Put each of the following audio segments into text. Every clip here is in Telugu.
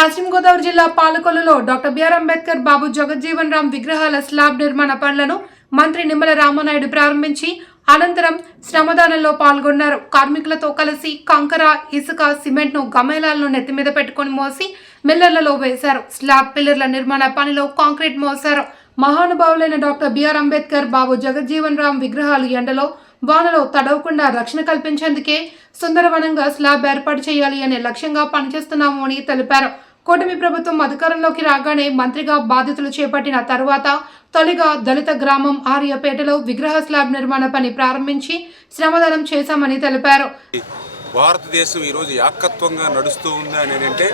పశ్చిమ గోదావరి జిల్లా పాలకొల్లులో doctor B R Ambedkar Babu Jagjivan Ram విగ్రహాల స్లాబ్ నిర్మాణ పనులను మంత్రి నిమ్మల రామనాయుడు ప్రారంభించి అనంతరం శ్రమదానంలో పాల్గొన్నారు. కార్మికులతో కలిసి కంకర ఇసుక సిమెంట్ను గమేలాలను నెత్తిమీద పెట్టుకొని మోసి మిల్లర్లలో వేశారు. స్లాబ్ పిల్లర్ల నిర్మాణ పనిలో కాంక్రీట్ మోసారు మహానుభావులైన doctor B R Ambedkar Babu Jagjivan Ram విగ్రహాలు ఎండలో వానలో తడవకుండా రక్షణ కల్పించేందుకే సుందరవనంగా స్లాబ్ ఏర్పాటు చేయాలి అనే లక్ష్యంగా పనిచేస్తున్నాము అని తెలిపారు. కూటమి ప్రభుత్వం అధికారంలోకి రాగానే మంత్రిగా బాధ్యతలు చేపట్టిన తరువాత తొలిగా దళిత గ్రామం ఆర్యపేటలో విగ్రహ స్లాబ్ నిర్మాణ పని ప్రారంభించి శ్రమదానం చేశామని తెలిపారు. భారతదేశం ఈరోజు ఏకత్వంగా నడుస్తూ ఉంది అని అంటే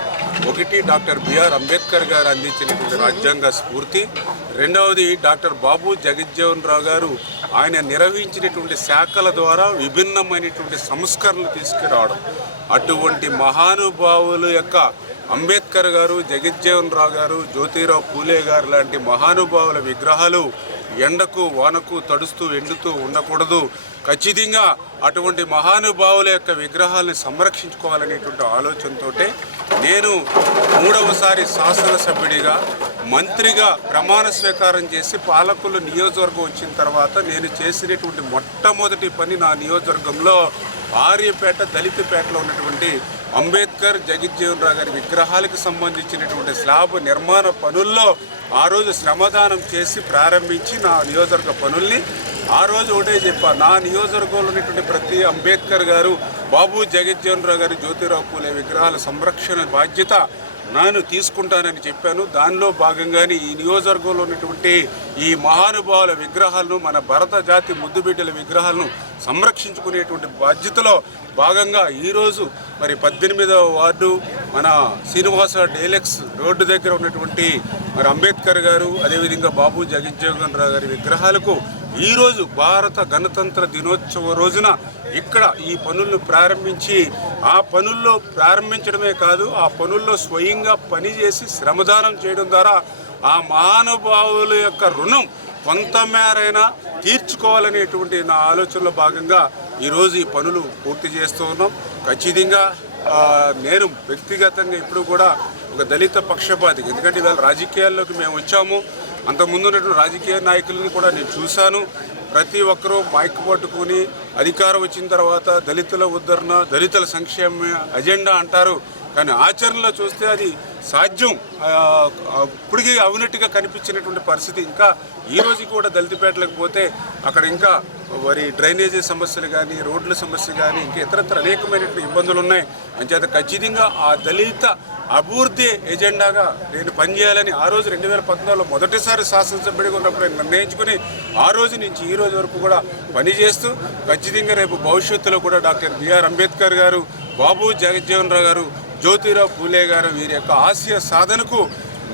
ఒకటి డాక్టర్ బిఆర్ అంబేద్కర్ గారు అందించినటువంటి రాజ్యాంగ స్ఫూర్తి రెండవది డాక్టర్ బాబు జగజ్జీవన్ రావు గారు ఆయన నిర్వహించినటువంటి శాఖల ద్వారా విభిన్నమైనటువంటి సంస్కరణలు తీసుకురావడం. అటువంటి మహానుభావుల యొక్క అంబేద్కర్ గారు జగజ్జీవన్ రావు గారు జ్యోతిరావు పూలే గారు లాంటి మహానుభావుల విగ్రహాలు ఎండకు వానకు తడుస్తూ ఎండుతూ ఉండకూడదు. ఖచ్చితంగా అటువంటి మహానుభావుల యొక్క విగ్రహాలను సంరక్షించుకోవాలనేటువంటి ఆలోచనతో నేను మూడవసారి శాసనసభ్యుడిగా మంత్రిగా ప్రమాణ స్వీకారం చేసి పాలకులు నియోజకవర్గం వచ్చిన తర్వాత నేను చేసినటువంటి మొట్టమొదటి పని నా నియోజకవర్గంలో ఆర్యపేట దళితపేటలో ఉన్నటువంటి అంబేద్కర్ జగజ్జీవన్ రావు గారి విగ్రహాలకు సంబంధించినటువంటి స్లాబ్ నిర్మాణ పనుల్లో ఆ రోజు శ్రమదానం చేసి ప్రారంభించి నా నియోజకవర్గ పనుల్ని ఆ రోజు ఒకటే చెప్పా. నా నియోజకవర్గంలో ఉన్నటువంటి ప్రతి అంబేద్కర్ గారు బాబు జగజ్జీవన్ రావు గారి జ్యోతిరావు పూలే విగ్రహాల సంరక్షణ బాధ్యత నేను తీసుకుంటానని చెప్పాను. దానిలో భాగంగానే ఈ నియోజకవర్గంలో ఉన్నటువంటి ఈ మహానుభావుల విగ్రహాలను మన భరత జాతి ముద్దుబిడ్డల విగ్రహాలను సంరక్షించుకునేటువంటి బాధ్యతలో భాగంగా ఈరోజు మరి పద్దెనిమిదవ వార్డు మన శ్రీనివాస డేలెక్స్ రోడ్డు దగ్గర ఉన్నటువంటి మరి అంబేద్కర్ గారు అదేవిధంగా బాబు జగజ్జీవన్ రావు గారి విగ్రహాలకు ఈరోజు భారత గణతంత్ర దినోత్సవ రోజున ఇక్కడ ఈ పనులను ప్రారంభించి ఆ పనుల్లో ప్రారంభించడమే కాదు ఆ పనుల్లో స్వయంగా పనిచేసి శ్రమదానం చేయడం ద్వారా ఆ మహానుభావుల యొక్క రుణం కొంతమేరైనా తీర్చుకోవాలనేటువంటి నా ఆలోచనలో భాగంగా ఈరోజు ఈ పనులు పూర్తి చేస్తూ ఉన్నాం. ఖచ్చితంగా నేను వ్యక్తిగతంగా ఇప్పుడు కూడా ఒక దళిత పక్షపాతి ఎందుకంటే ఇవాళ రాజకీయాల్లోకి మేము వచ్చాము. అంతకుముందు ఉన్నటువంటి రాజకీయ నాయకులను కూడా నేను చూశాను. ప్రతి ఒక్కరూ మైక్ పట్టుకుని అధికారం వచ్చిన తర్వాత దళితుల ఉద్ధరణ దళితుల సంక్షేమ అజెండా అంటారు. కానీ ఆచరణలో చూస్తే అది సాధ్యం. ఆ, ఇప్పటికీ అవినట్టుగా కనిపించినటువంటి పరిస్థితి. ఇంకా ఈ రోజు కూడా దళితపేటలకు పోతే అక్కడ ఇంకా మరి డ్రైనేజీ సమస్యలు కానీ రోడ్ల సమస్య కానీ ఇంకా ఇతరత్ర అనేకమైనటువంటి ఇబ్బందులు ఉన్నాయి. అంచేత ఖచ్చితంగా ఆ దళిత అభివృద్ధి ఎజెండాగా నేను పనిచేయాలని ఆ రోజు రెండు వేల పద్నాలుగులో మొదటిసారి శాసనసభ్యుడిగా ఉన్నప్పుడు నిర్ణయించుకుని ఆ రోజు నుంచి ఈ రోజు వరకు కూడా పనిచేస్తూ ఖచ్చితంగా రేపు భవిష్యత్తులో కూడా డాక్టర్ బిఆర్ అంబేద్కర్ గారు బాబు జగజ్జీవన్ రావు గారు జ్యోతిరావు పూలే గారు వీరి యొక్క ఆశయ సాధనకు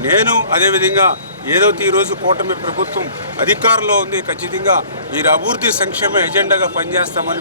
నేను అదేవిధంగా ఏదైతే ఈరోజు కూటమి ప్రభుత్వం అధికారంలో ఉంది ఖచ్చితంగా వీరి అభివృద్ధి సంక్షేమ ఎజెండాగా పనిచేస్తామని